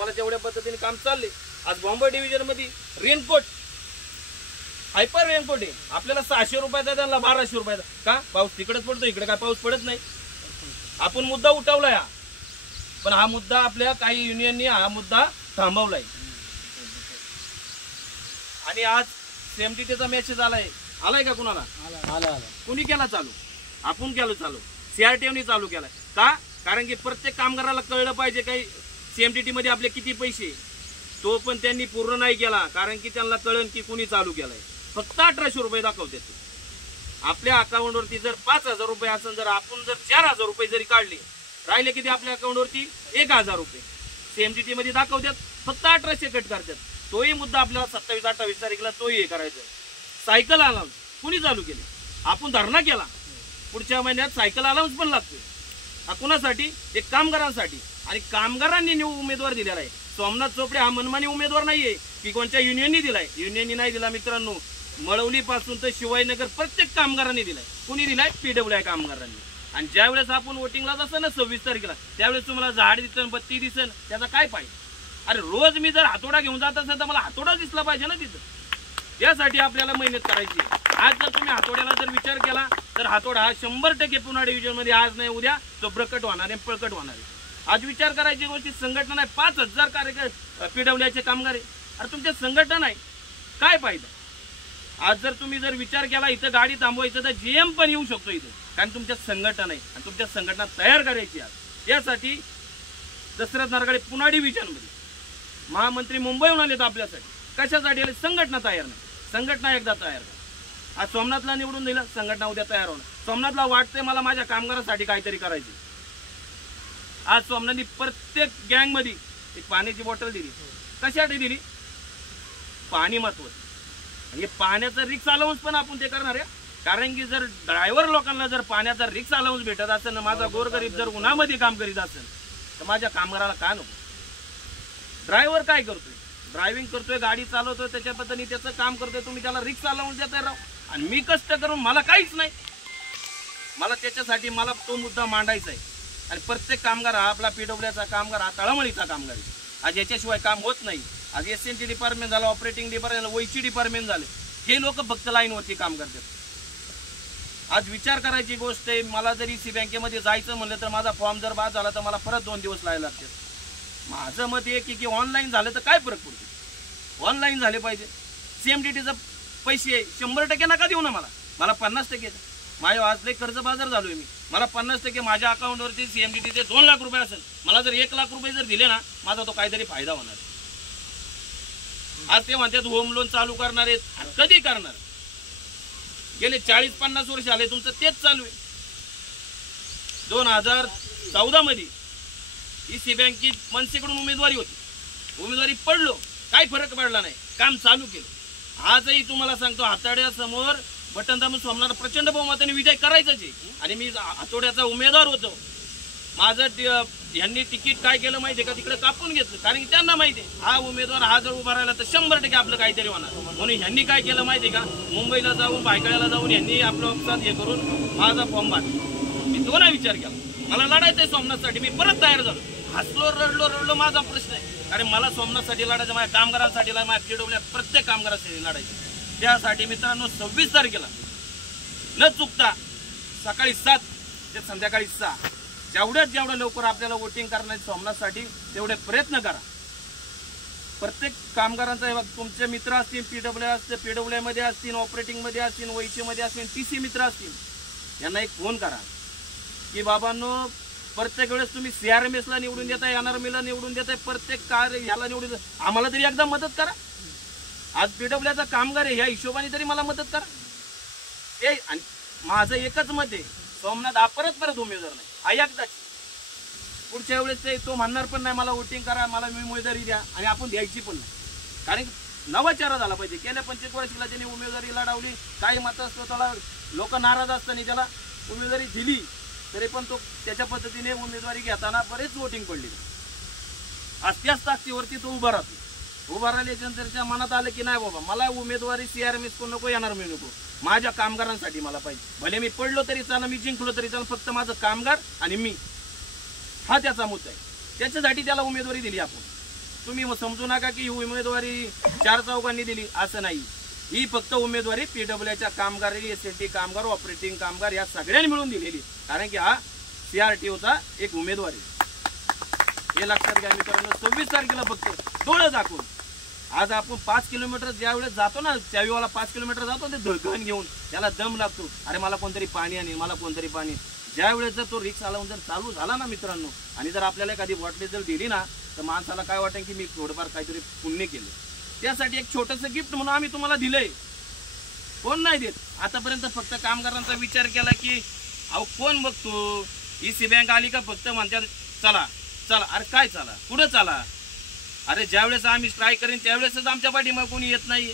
आम्हाला तेवढ्या पद्धतीने काम चालले। आज बॉम्बे डिव्हिजन मध्ये रेनकोट हायपर रेनकोट आहे, आपल्याला 600 रुपयाचा त्यांना 1200 रुपयाचा का? पाऊस तिकडेच पडतो, इकडे काय पाऊस पडत नाही। आपण मुद्दा उठवलाय हा, पण हा मुद्दा आपल्या काही युनियननी हा मुद्दा थांबवलाय। आणि आज सीएमटीचा मेसेज आलाय का कुणाला? आला कुणी केला चालू? आपण केलं चालू, सीआरटीएफनी चालू केलाय का? कारण की प्रत्येक कामगाराला कळलं पाहिजे काही सीएमटीटी मध्ये आपले किती पैसे, तो पण त्यांनी पूर्ण नाही केला। कारण की त्यांना कळन की कुणी चालू केलाय। फक्त 1800 रुपये दाखवते। आपल्या अकाउंटवरती जर 5000 रुपये असेल, जर आपण जर 4000 रुपये जरी काढले, राहिले किती आपल्या अकाउंटवरती? 1000 रुपये सीएमटीटी मध्ये दाखवतात, फक्त 1800 कट करतात। तोही मुद्दा आपल्याला 27-28 तारखेला तोही हे करायचं। सायकल अलाउन्स कुणी चालू केले? आपण धरणा केला, पुढच्या महिन्यात सायकल अलाउन्स पण लागतोय। हा कुणासाठी? एक कामगारांसाठी। आणि कामगारांनी उमेदवार दिलेला आहे। सोमनाथ चोपडे हा मनमानी उमेदवार नाहीये की कोणत्या युनियननी दिलाय, युनियननी नाही दिला मित्रांनो। मळवली पासून तर शिवाजीनगर प्रत्येक कामगारांनी दिलाय। कुणी दिलाय? पीडब्ल्यूआय कामगारांनी। आणि ज्यावेळेस आपण वोटिंगला जातो ना 26 तारखेला, त्यावेळेस तुम्हाला झाड दिसन, बत्ती दिसन, त्याचा काय पाहिजे? अरे रोज मी जर हातोडा घेऊन जात असेल तर मला हातोडा दिसला पाहिजे ना तिथं। त्यासाठी आपल्याला मेहनत करायची। आज जर तुम्ही हातोड्याला जर विचार केला तर हातोडा हा 100% पुणे डिव्हिजन मध्ये आज नाही उद्या तो प्रकट होणार आहे, पळकट होणार आहे। आज विचार करायची गोष्टी संघटना नाही, 5000 कार्यकर्ते पीडब्ल्यूआयचे कामगार आहे। अरे तुमच्या संघटना नाही, काय फायदा? आज जर तुम्ही जर विचार केला इथं गाडी थांबवायचं तर जीएम पण येऊ शकतो इथे, कारण तुमच्या संघटना नाही आणि तुमच्या संघटना तयार करायची। आज त्यासाठी दशरथ नारगळे पुणे डिव्हिजन मध्ये महामंत्री मुंबईहून आले तर आपल्यासाठी कशासाठी आले? संघटना तयार नाही। संघटना एकदा तयार करा। आज सोमनाथला निवडून दिलं, संघटना उद्या तयार होणार। सोमनाथला वाटतंय मला माझ्या कामगारांसाठी काहीतरी करायचं। आज सोमनाथनी प्रत्येक गँग मध्ये एक पाण्याची बॉटल दिली। कशासाठी दिली? पाणी महत्वाचं। हे पाण्याचा रिक्स अलाउन्स पण आपण ते करणार आहे, कारण की जर ड्रायव्हर लोकांना जर पाण्याचा रिक्स अलाउन्स भेटत असेल ना, माझा गोरगरीब जर उन्हामध्ये काम करीत असेल तर माझ्या कामगाराला का नको? ड्रायव्हर काय करतोय? ड्रायव्हिंग करतोय, गाडी चालवतोय, त्याच्या पद्धतीने त्याचं काम करतोय, तुम्ही त्याला रिक्स अलाउन्स देताय राव। आणि मी कष्ट करून मला काहीच नाही, मला त्याच्यासाठी मला तो मुद्दा मांडायचा आहे। आणि प्रत्येक कामगार हा आपला पीडब्ल्यूचा कामगार, हा तळमळीचा कामगार आहे। आज याच्याशिवाय काम होत नाही। आज एसएनटी डिपार्टमेंट झालं, ऑपरेटिंग डिपार्टमेंट, वैची डिपार्टमेंट झाले, हे लोक फक्त लाईनवरती काम करतात। आज विचार करायची गोष्ट आहे, मला जरी सी बँकेमध्ये जायचं म्हणलं तर माझा फॉर्म जर बाद झाला तर मला परत 2 दिवस लागायला लागतात। माझं मत हे की ऑनलाईन झालं तर काय फरक पडतो? ऑनलाईन झाले पाहिजे। सीएमटीटीचं पैसे 100% नका देऊ ना, मला 50%। माझ्या आज लई कर्ज बाजार झालोय मी, मला 50% माझ्या अकाउंटवरती सीएमटीटीचे 2 लाख रुपये असेल, मला जर 1 लाख रुपये जर दिले ना, माझा तो काहीतरी फायदा होणार। आज ते म्हणतात होम लोन चालू करणार आहेत, कधी करणार? गेले 40-50 वर्ष आले तुमचं तेच चालू आहे। 2014 मध्ये ही सी बँकेत मनसेकडून उमेदवारी होती, उमेदवारी पडलो, काही फरक पडला नाही, काम चालू केलं। आजही तुम्हाला सांगतो हातोड्यासमोर बटन दाबून सोमनाथ प्रचंड बहुमताने विजय करायचाच आहे। आणि मी हातोड्याचा उमेदवार होतो। माझं यांनी तिकीट काय केलं माहिती आहे का? तिकडे कापून घेतलं, कारण की त्यांना माहिती आहे हा उमेदवार हा जर उभा राहिला तर 100% आपलं काहीतरी होणार। म्हणून यांनी काय केलं माहिती आहे का? मुंबईला जाऊन भायखळ्याला जाऊन यांनी आपलं अपसात हे करून माझा फॉर्म भरला। मी तो नाही विचार केला, मला लढायचं आहे सोमनाथसाठी, मी परत तयार झालो। हसलो, रडलो, माझा प्रश्न आहे, कारण मला सोमनाथसाठी लढायचं, माझ्या कामगारांसाठी, माझ्या पीडब्ल्यूच्या प्रत्येक कामगारांसाठी लढायचं। त्यासाठी मित्रांनो 26 तारखेला न चुकता सकाळी 7 ते संध्याकाळी 6 जेवढं लवकर आपल्याला वोटिंग करण्याचे सोमनाथसाठी तेवढे प्रयत्न करा। प्रत्येक कामगारांचा तुमचे मित्र असतील, पीडब्ल्यू असते, पीडब्ल्यू मध्ये असतील, ऑपरेटिंग मध्ये असतील, वैचे मध्ये असतील, टीसी मित्र असतील, यांना एक फोन करा की बाबांनो प्रत्येक वेळेस तुम्ही CRMS ला निवडून देताय, NRM ला निवडून देताय, प्रत्येक कार्य ह्याला निवडून, आम्हाला तरी एकदा मदत करा। आज पीडब्ल्यूचा कामगार आहे ह्या हिशोबाने तरी मला मदत करा। ए आणि माझं एकच मत आहे, सोमनाथ हा परत उमेदवार नाही, हा एकदाच। पुढच्या वेळेस तो म्हणणार पण नाही मला वोटिंग करा, मला उमेदवारी द्या, आणि आपण द्यायची पण नाही, कारण नवा चेहरा झाला पाहिजे। गेल्या 25 वर्षाला त्यांनी उमेदवारी लढवली, काही मत असतं त्याला लोक नाराज असताना त्याला उमेदवारी दिली, तरी पण तो त्याच्या पद्धतीने उमेदवारी घेताना बरेच वोटिंग पडली। आज त्याच ताकदीवरती तो उभा राहतो। उभा राहिल्याच्यानंतरच्या मनात आलं की नाही बाबा मला उमेदवारी CRMS कोण नको, NRM नको, माझ्या कामगारांसाठी मला पाहिजे। भले मी पडलो तरी चालेल, मी जिंकलो तरी चालेल, फक्त माझं कामगार आणि मी, हा त्याचा मुद्दा आहे। त्याच्यासाठी त्याला उमेदवारी दिली आपण। तुम्ही समजू नका की ही उमेदवारी 4 चौघांनी दिली, असं नाही. ही फक्त उमेदवारी PWIच्या कामगार, SNT कामगार, ऑपरेटिंग कामगार या सगळ्यांनी मिळून दिलेली, कारण की हा CRTOचा एक उमेदवारी. हे लक्षात घ्या मित्रांनो. 26 तारखेला फक्त डोळं दाखवून आज आपण 5 किलोमीटर ज्यावेळेस जातो ना, चावीवाला 5 किलोमीटर जातो ते घन घेऊन, त्याला दम लागतो, अरे मला कोणतरी पाणी आणि मला कोणतरी पाणी. ज्यावेळेस जर तो रिक्षा लावून जर चालू झाला ना मित्रांनो, आणि जर आपल्याला एखादी बॉटली जर दिली ना, तर माणसाला काय वाटेल की मी थोडंफार काहीतरी पुण्य केलं. त्यासाठी एक छोटंसं गिफ्ट म्हणून आम्ही तुम्हाला दिलंय. कोण नाही देत आतापर्यंत. फक्त कामगारांचा विचार केला की अहो कोण बघतो, EC बँक आली का फक्त म्हणतात चला चला. अरे काय चला, कुठं चला? अरे ज्यावेळेस आम्ही स्ट्राईक करेन त्यावेळेसच आमच्या पाठीमागे कोणी येत नाही.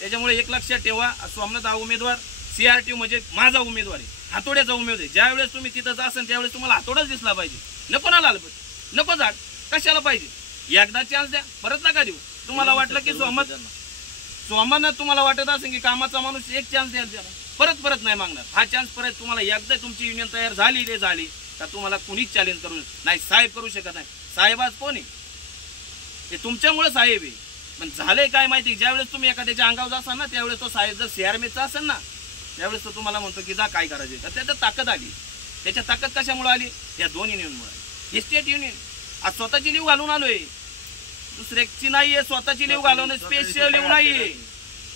त्याच्यामुळे एक लक्षात ठेवा, सोमनाथ हा उमेदवार CRTO म्हणजे माझा उमेदवार आहे, हातोड्याचा उमेदवार आहे. ज्यावेळेस तुम्ही तिथं असेल त्यावेळेस तुम्हाला हातोडाच दिसला पाहिजे. नको ना लालपट, नको झाड, कशाला पाहिजे. एकदा चान्स द्या, परत नका देऊ. तुम्हाला वाटलं की सोमनाथ तुम्हाला वाटत असेल की कामाचा माणूस, एक चान्स द्याल त्याला, परत परत नाही मागणार. हा चान्स परत तुम्हाला एकदा तुमची युनियन तयार झाली ते झाली का तुम्हाला कुणीच चॅलेंज करू नाही. साहेब करू शकत नाही. साहेब आज कोण आहे? ते तुमच्यामुळे साहेब आहे. पण झालंय काय माहिती, ज्यावेळेस तुम्ही एखाद्याच्या अंगावर असाल ना, त्यावेळेस तो साहेब जर CRMचा असेल ना, त्यावेळेस तो तुम्हाला म्हणतो की जा काय करायचे. तर त्याच्यात ताकद आली. त्याच्या ताकद कशामुळे आली? या 2 युनियनमुळे. स्टेट युनियन आज स्वतःची लिव घालून आलोय, दुसऱ्याची नाहीये. स्वतःची लिव घालवणं स्पेशल लिव नाहीये,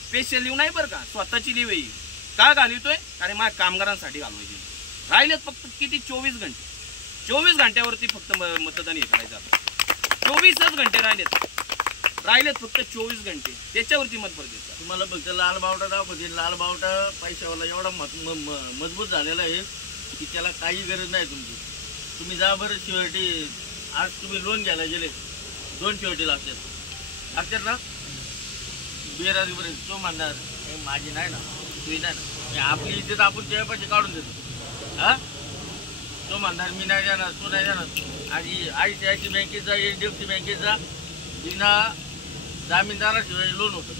स्पेशल लिव नाही बरं का, स्वतःची लिव आहे. का घालवतोय? कारण माझ्या कामगारांसाठी घालवायची. राहिलेत फक्त किती 24 घंटे. 24 घंट्यावरती फक्त मतदान हे करायचं. 24च घंटे राहिलेत फक्त 24 घंटे, त्याच्यावरती मत पडते. तुम्हाला फक्त लाल बावटा दाखवते. लाल बावटा पैशावाला एवढा मजबूत झालेला आहे की त्याला काही गरज नाही तुमची. तुम्ही जा बरं शिवर्टी. आज तुम्ही लोन घ्यायला गेले, 2 शिवर्टी लागतात ना. बेराजपर्यंत तो म्हणणार माझी नाही ना, तुझी नाही ना, आपली इज्जत आपण त्या पैसे काढून देतो. हा, तो म्हणणार मी नाही देणार, तू नाही देणार. आणि ICICI बँकेचा, HDFC बँकेचा बिना जामीनदाराशिवाय लोन होतं.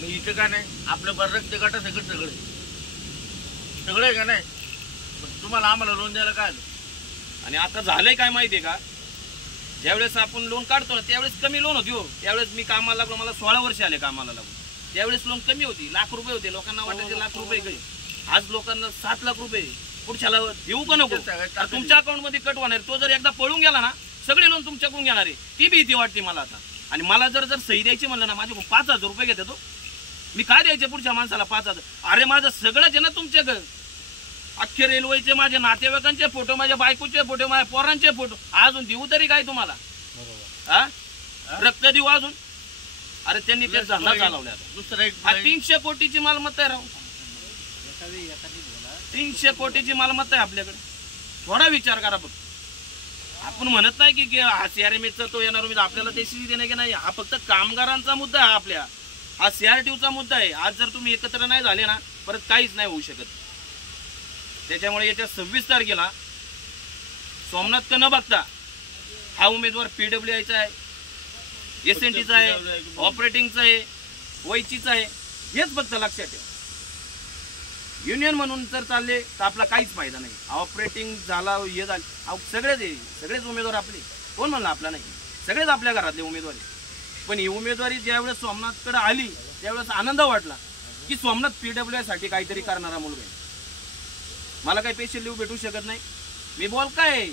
मग इथं का नाही? आपलं बरं रक्त गटा सगळं आहे का नाही? मग तुम्हाला आम्हाला लोन द्यायला काय आलं? आणि आता झालंय काय माहितीये का, ज्यावेळेस आपण लोन काढतो ना त्यावेळेस कमी लोन होती. हो, त्यावेळेस मी कामाला लागलो, मला 16 वर्ष आले कामाला लागून. त्यावेळेस लोन कमी होती, लाख रुपये होते. लोकांना वाटायचे लाख रुपये काही. आज लोकांना 7 लाख रुपये पुढच्याला देऊ का नको? तुमच्या अकाउंट मध्ये कट होणार. तो जर एकदा पळून गेला ना, सगळे लोन तुमच्याकडून घेणार आहे. ती भीती वाटते मला आता. आणि मला जर सही द्यायची म्हणलं ना, माझ्याकडून 5,000 रुपये घेते तो. मी काय द्यायचे पुढच्या माणसाला 5,000? अरे माझं सगळंच आहे ना तुमच्याकडं. अख्खे रेल्वेचे माझे नातेवाईकांचे फोटो, माझ्या बायकोचे फोटो, माझ्या पोरांचे फोटो. अजून देऊ तरी काय तुम्हाला? हा, रक्त देऊ अजून? अरे त्यांनी ते धंदा चालवल्या. दुसरं 300 कोटीची मालमत्ता आहे राव. 300 कोटीची मालमत्ता आहे आपल्याकडे. थोडा विचार करा बघ. आपण म्हणत नाही की हा CRMचा तो येणार उमेदवार, आपल्याला त्याशी देणे की नाही. हा फक्त कामगारांचा मुद्दा आहे आपल्या. हा CRTOचा मुद्दा आहे. आज जर तुम्ही एकत्र नाही झाले ना, परत काहीच नाही होऊ शकत. त्याच्यामुळे येत्या 26 तारखेला सोमनाथ न बघता हा उमेदवार PWIचा आहे, SNTचा आहे, ऑपरेटिंगचा आहे, वैचीचा आहे. हेच फक्त लक्षात ठेवा. युनियन म्हणून जर चालले तर आपला काहीच फायदा नाही. ऑपरेटिंग झाला, हे झालं, सगळेच उमेदवार आपले. कोण म्हणलं आपला नाही? सगळेच आपल्या घरातले उमेदवार. पण ही उमेदवारी ज्यावेळेस सोमनाथकडे आली त्यावेळेस आनंद वाटला की सोमनाथ PWIसाठी काहीतरी करणारा मुलगा आहे. मला काही स्पेशल लिव्ह भेटू शकत नाही. मी बोल काय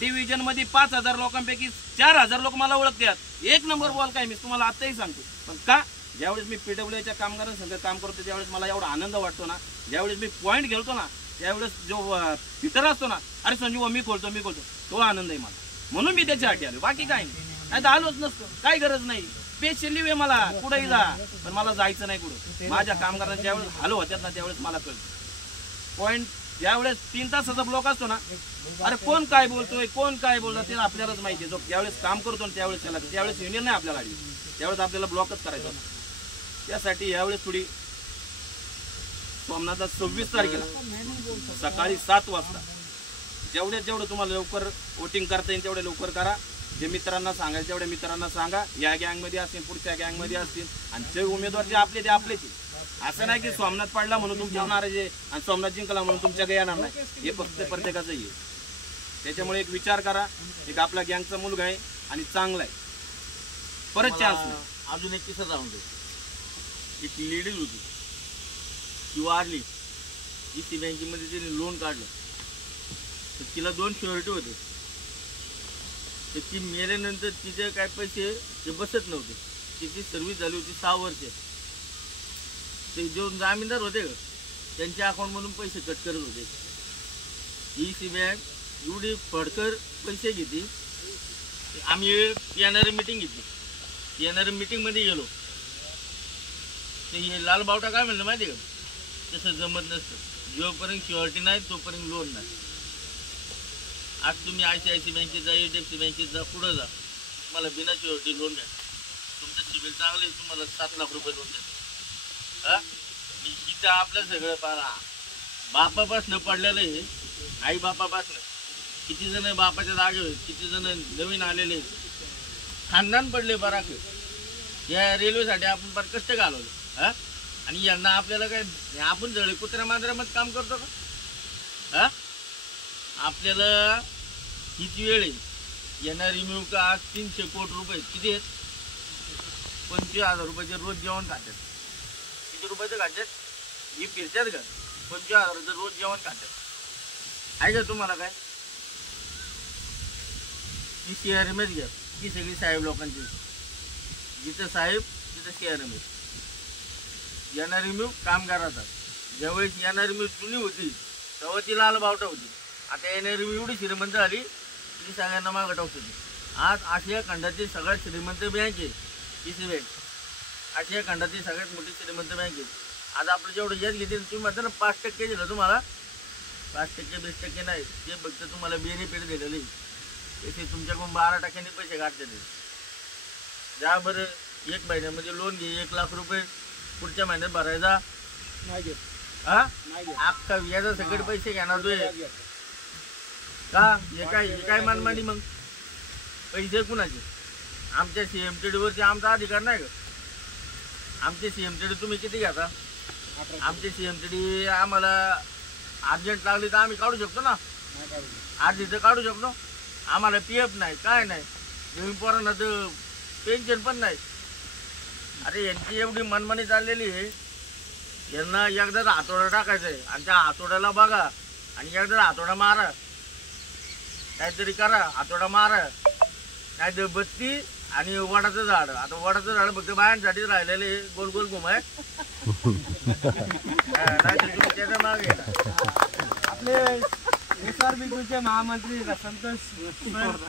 डिव्हिजन मध्ये 5,000 लोकांपैकी 4,000 लोक मला ओळखतात. 1 नंबर बॉल काय, मी तुम्हाला आताही सांगतो. पण का, ज्यावेळेस मी PWIच्या कामगारांसंग काम करतो त्यावेळेस मला एवढा आनंद वाटतो ना. ज्यावेळेस मी पॉईंट घेतो ना त्यावेळेस जो इतर असतो ना, अरे संजीव मी खोलतो, तो आनंद आहे मला. म्हणून मी त्याच्यासाठी आलो, बाकी काय नाही तर आलोच नसतो. काही गरज नाही. स्पेशल लिव्ह आहे मला, कुठेही जा, पण मला जायचं नाही कुठं. माझ्या कामगारांना ज्यावेळेस हालो होत्यात ना त्यावेळेस मला कळतं. पॉईंट ज्यावेळेस 3 तासाचा ब्लॉक असतो ना, अरे कोण काय बोलतोय, कोण काय बोलतो ते आपल्यालाच माहिती आहे. जो ज्यावेळेस काम करतो ना त्यावेळेस युनियन नाही आपल्याला आली, त्यावेळेस आपल्याला ब्लॉकच करायचा. त्यासाठी यावेळेस थोडी सोमनाथला 26 तारखेला सकाळी 7 वाजता जेवढं तुम्हाला लवकर वोटिंग करता येईल तेवढे लवकर करा. जे मित्रांना सांगायचं तेवढ्या मित्रांना सांगा. या गँगमध्ये असतील, पुढच्या गँगमध्ये असतील. आणि जे उमेदवार जे आपले ते आपलेच. असं नाही की सोमनाथ पडला म्हणून तुमच्या नाराज आणि सोमनाथ जिंकला म्हणून तुमच्याकडे येणार नाही. हे फक्त प्रत्येकाचं आहे. त्याच्यामुळे एक विचार करा. एक आपला गँगचा मुलगा आहे आणि चांगला आहे. परत चान्स मला नाही. अजून एक किस्सा सांगतो. एक लेडीज होती, ती वारली. ईसी बँकेमध्ये तिने लोन काढलं, तर तिला 2 श्युरिटी होते. तर ती मेल्यानंतर तिचे काय पैसे ते बसत नव्हते. तिची सर्व्हिस झाली होती 6 वर्ष. ते जो जामीनदार होते का, त्यांच्या अकाउंटमधून पैसे कट करत होते. ईसी बँक एवढी फडकर पैसे घेते. आम्ही येणारी मीटिंग घेतली. येणारी मीटिंगमध्ये गेलो, ते हे लाल बावटा काय म्हणलं माहिती आहे का, तसं जमत नसतं. जोपर्यंत श्युरिटी नाही तोपर्यंत लोन नाही. आज तुम्ही ICICI बँकेत जा, HDFC बँकेत जा, पुढं जा, तुम्हाला बिना श्युरिटी लोन द्या. तुमचं सिबिल चांगलं आहे, तुम्हाला 7 लाख रुपये लोन द्या. हा, इथं आपलं सगळं पारा बापापासनं पडलेलं आहे. आई बापापासनं किती जण बापाच्या जागेवर, किती जण नवीन आलेले, खानदान पडले बराक. या रेल्वेसाठी आपण फार कष्ट घालवले. हा, आणि यांना आपल्याला काय, आपण जळे कुत्र्या मांजरामध्ये काम करतो का? हा, आपल्याला हीच वेळ आहे. यांना रिम्यूव का आज 300 कोटी रुपये किती आहेत? 25,000 रुपयाचे रोज जेवण खातात. किती रुपयाचं खातात? ही फिरतात का? 25,000 रोज जेवण खातात. आहे का तुम्हाला काय? ती CRMS घ्या, ती सगळी साहेब लोकांची. जिथं साहेब तिथं CRMS. येणारी रिम्यूव कामगाराचा. ज्यावेळेस येणारी रिम्यूव जुनी होती तेव्हा ती लाल बावटा होती. आता येणारी रिम्यूव एवढी श्रीमंत झाली ती सगळ्यांना मागं टाकत होती. आज आशिया खंडातील सगळ्यात श्रीमंत बँक आहे ईसी बँक. आशिया खंडातील सगळ्यात मोठी श्रीमंत बँक आहे. आज आपलं जेवढं याच घेते तुम्ही म्हणता ना 5% दिलं तुम्हाला, 5% 20% नाही, ते फक्त तुम्हाला बेनिफिट दिलेले. त्याचे तुमच्याकडून 12% पैसे काढते. जा बरं, 1 महिन्यामध्ये लोन घे, 1 लाख रुपये पुढच्या महिन्यात भरायचा. हा, अख्खा व्याजा सगळे पैसे घेणार तू का? हे काय मनमानी? मग पैसे कुणाचे? आमच्या CMTD वरती आमचा अधिकार नाही का? आमचे CMTD तुम्ही किती घेता? आमचे CMTD आम्हाला अर्जंट लागली तर आम्ही काढू शकतो ना, अर्धी तर काढू शकतो. आम्हाला PF नाही, काय नाही, नवीन पोरांना तर पेन्शन पण नाही. अरे यांची एवढी मनमानी चाललेली आहे. यांना एकदाच हातोडा टाकायचा आहे आणि त्या हातोड्याला बघा आणि एकदा हातोडा मारा, काहीतरी करा, हातोडा मारा. नाहीतर बत्ती आणि वडाचं झाड. आता वडाचं झाड फक्त बायांसाठीच राहिलेले, गोल गोल घुमाय. नाहीतर तुम्ही त्याच्या मागे आपले SRB महामंत्री संतोष